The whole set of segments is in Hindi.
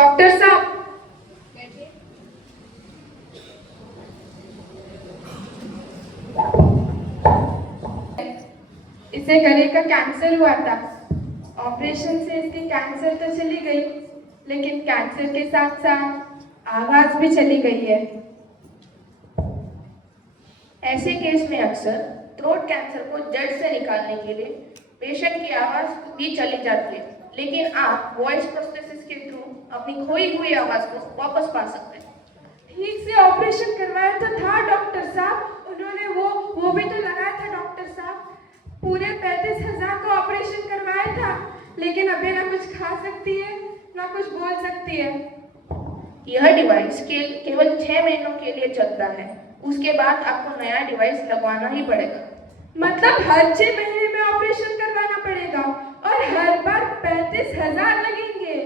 डॉक्टर साहब, इसे गले का कैंसर हुआ था। ऑपरेशन से इसकी कैंसर तो चली गई, लेकिन कैंसर के साथ साथ आवाज भी चली गई है। ऐसे केस में अक्सर थ्रोट कैंसर को जड़ से निकालने के लिए पेशेंट की आवाज भी चली जाती है, लेकिन आप वॉइस प्रोस्थेसिस के थ्रू अपनी खोई हुई आवाज को वापस पा सकते हैं। ठीक से ऑपरेशन करवाया तो था डॉक्टर साहब, उन्होंने वो भी तो लगाया था डॉक्टर साहब। पूरे 35,000 का ऑपरेशन करवाया था, लेकिन अभी ना कुछ खा सकती है ना कुछ बोल सकती है। यह डिवाइस केवल 6 महीनों के लिए चलता है, उसके बाद आपको नया डिवाइस लगवाना ही पड़ेगा। मतलब हर 6 महीने में ऑपरेशन करवाना पड़ेगा और हर बार 35,000 लगेंगे।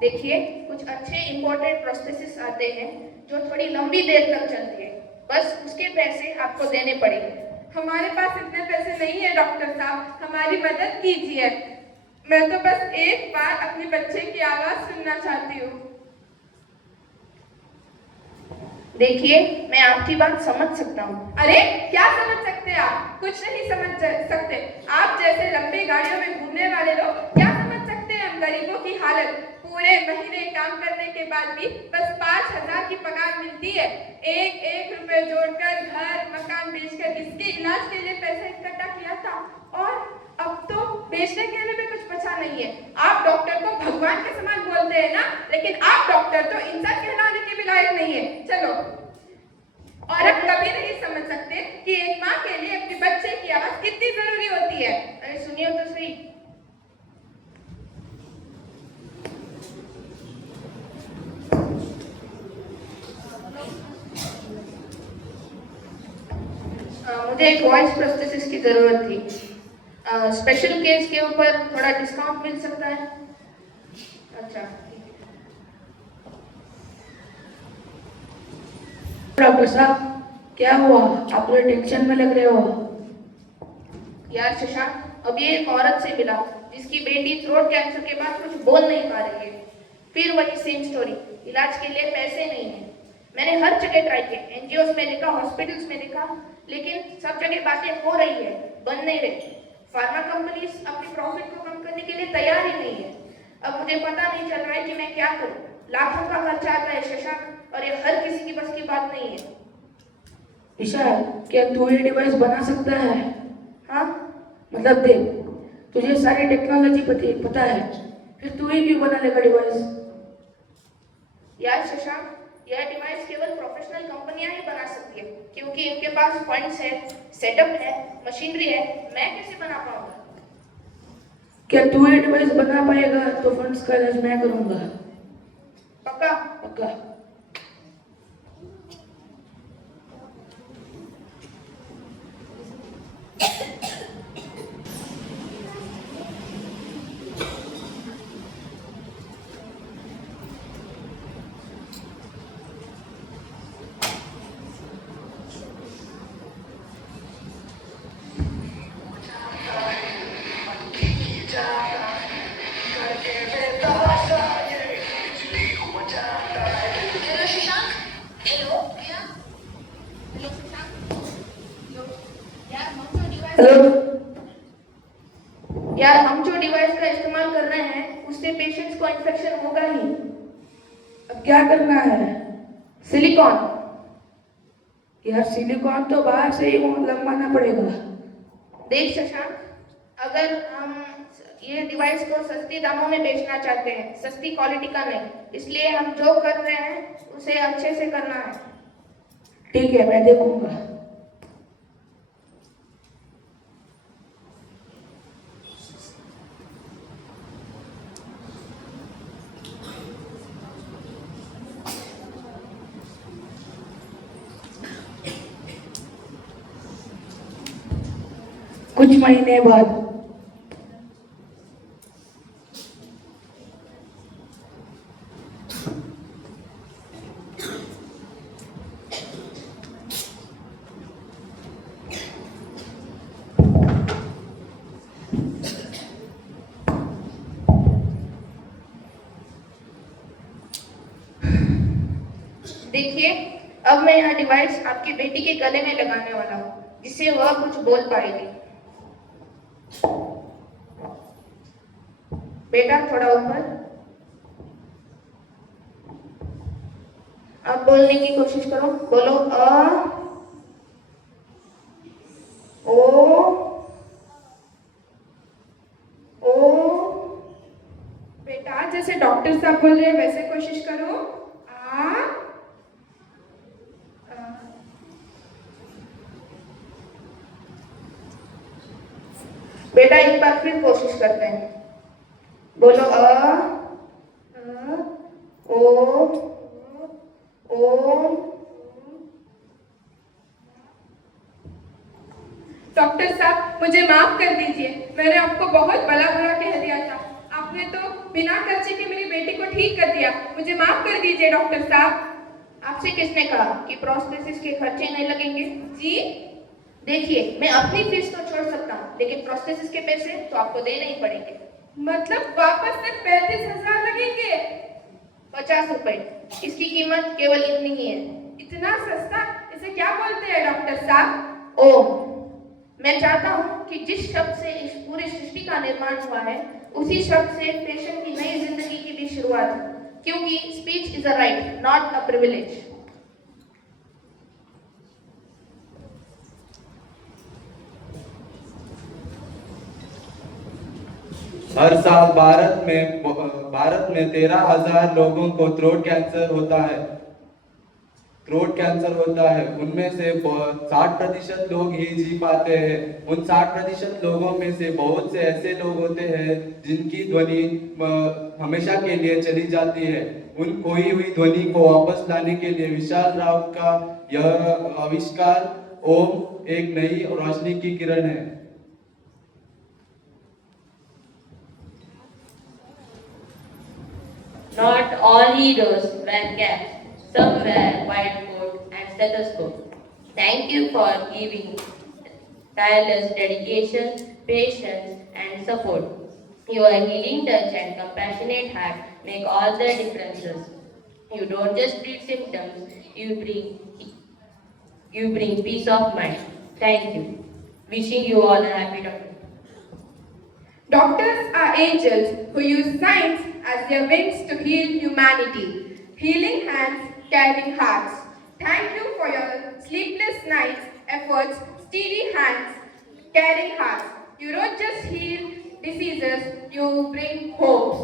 देखिए, कुछ अच्छे इंपॉर्टेंट प्रोस्थेसिस आते हैं जो थोड़ी लंबी देर तक चलती है, बस उसके पैसे आपको देने पड़ेंगे। हमारे पास इतने पैसे नहीं है डॉक्टर साहब, हमारी मदद कीजिए। मैं तो बस एक बार अपने बच्चे की आवाज सुनना चाहती हूँ। देखिए, मैं आपकी बात समझ सकता हूँ। अरे क्या समझ सकते आप? कुछ नहीं समझ सकते। आप जैसे लंबी गाड़ियों में घूमने वाले लोग क्या समझ सकते हैं हम गरीबों की हालत? पूरे महीने काम करने के बाद भी बस 5,000 की पगार मिलती है। एक एक रुपए जोड़कर घर मकान बेचकर इसके इलाज के लिए पैसा इकट्ठा किया था, और अब तो बेचने के लिए भी कुछ बचा नहीं है। आप डॉक्टर को भगवान के समान बोलते हैं ना, लेकिन आप डॉक्टर तो इंसान कहलाने के भी लायक नहीं है। चलो, और अब कभी नहीं समझ सकते कि एक माँ के लिए अपने बच्चे की आवाज कितनी जरूरी होती है। अरे सुनिए तो सही। मुझे एक वॉइस प्रोस्थेसिस की जरूरत थी। स्पेशल केस के ऊपर थोड़ा डिस्काउंट मिल सकता है? अच्छा, डॉक्टर साहब, क्या हुआ? आप पूरे टेंशन में लग रहे हो। यार शशांक, अब ये एक औरत से मिला जिसकी बेटी थ्रोट कैंसर के बाद कुछ बोल नहीं पा रही है। फिर वही सेम स्टोरी, इलाज के लिए पैसे नहीं है। मैंने हर जगह ट्राई किया, एनजीओस में देखा, हॉस्पिटल्स में देखा, लेकिन सब जगह बातें हो रही है, बन नहीं रही। फार्मा कंपनीज अपनी प्रॉफिट को कम करने के लिए तैयार ही नहीं है। अब मुझे पता नहीं चल रहा है कि मैं क्या करूं। लाखों का खर्चा आता है शशांक, और ये हर किसी की बस की बात नहीं है। विशाल, क्या तू ये डिवाइस बना सकता है? हाँ, मतलब देख, तुझे सारी टेक्नोलॉजी पता है, फिर तू ही क्यों बना लेगा डिवाइस? यार शशांक, यह डिवाइस केवल प्रोफेशनल कंपनियां ही बना सकती है, क्योंकि इनके पास फंड्स है, सेटअप है, मशीनरी है। मैं कैसे बना पाऊंगा? क्या तू ये डिवाइस बना पाएगा तो फंड्स का इलाज मैं करूंगा। पक्का? पक्का। हेलो शशांक। Hello hello. यार, हम जो डिवाइस का इस्तेमाल कर रहे हैं उससे पेशेंट्स को इन्फेक्शन होगा ही। अब क्या करना है? सिलिकॉन। यार, सिलिकॉन तो बाहर से ही लगवाना पड़ेगा। देख शशांक, अगर हम ये डिवाइस को सस्ती दामों में बेचना चाहते हैं, सस्ती क्वालिटी का नहीं, इसलिए हम जो कर रहे हैं उसे अच्छे से करना है। ठीक है, मैं देखूंगा। कुछ महीने बाद मैं यह डिवाइस आपकी बेटी के गले में लगाने वाला हूँ जिससे वह कुछ बोल पाएगी। बेटा थोड़ा ऊपर। अब बोलने की कोशिश करो। बोलो अ ओ। बेटा जैसे डॉक्टर साहब बोल रहे हैं वैसे कोशिश करो। आ बेटा एक बार फिर कोशिश करते हैं। बोलो ओ। डॉक्टर साहब मुझे माफ कर दीजिए, मैंने आपको बहुत भला बुरा कह दिया था। आपने तो बिना खर्चे के मेरी बेटी को ठीक कर दिया। मुझे माफ कर दीजिए डॉक्टर साहब। आपसे किसने कहा कि प्रोस्थेसिस के खर्चे नहीं लगेंगे? जी देखिए, मैं अपनी फीस तो छोड़ सकता हूँ, लेकिन प्रोस्थेसिस के पैसे तो आपको देने ही पड़ेंगे। मतलब वापस से 35,000 लगेंगे? 50 रुपए। इसकी कीमत केवल इतनी ही है। इतना सस्ता? इसे क्या बोलते हैं डॉक्टर साहब? ओम। मैं चाहता हूँ कि जिस शब्द से इस पूरी सृष्टि का निर्माण हुआ है उसी शब्द से पेशेंट की नई जिंदगी की भी शुरुआत हो, क्योंकि speech is a right not a privilege. हर साल भारत में 13,000 लोगों को थ्रोट कैंसर होता है। उनमें से 60% लोग ही जी पाते हैं। उन 60% लोगों में से बहुत से ऐसे लोग होते हैं जिनकी ध्वनि हमेशा के लिए चली जाती है। उन खोई हुई ध्वनि को वापस लाने के लिए विशाल राव का यह आविष्कार ओम एक नई रोशनी की किरण है। Not all heroes wear caps. Some wear white coat and stethoscope. Thank you for giving tireless dedication, patience, and support. Your healing touch and compassionate heart make all the differences. You don't just treat symptoms; you bring peace of mind. Thank you. Wishing you all a happy doctor. Doctors are angels who use science as their wings to heal humanity. Healing hands, caring hearts. Thank you for your sleepless nights, efforts, steady hands, caring hearts. You don't just heal diseases, you bring hopes.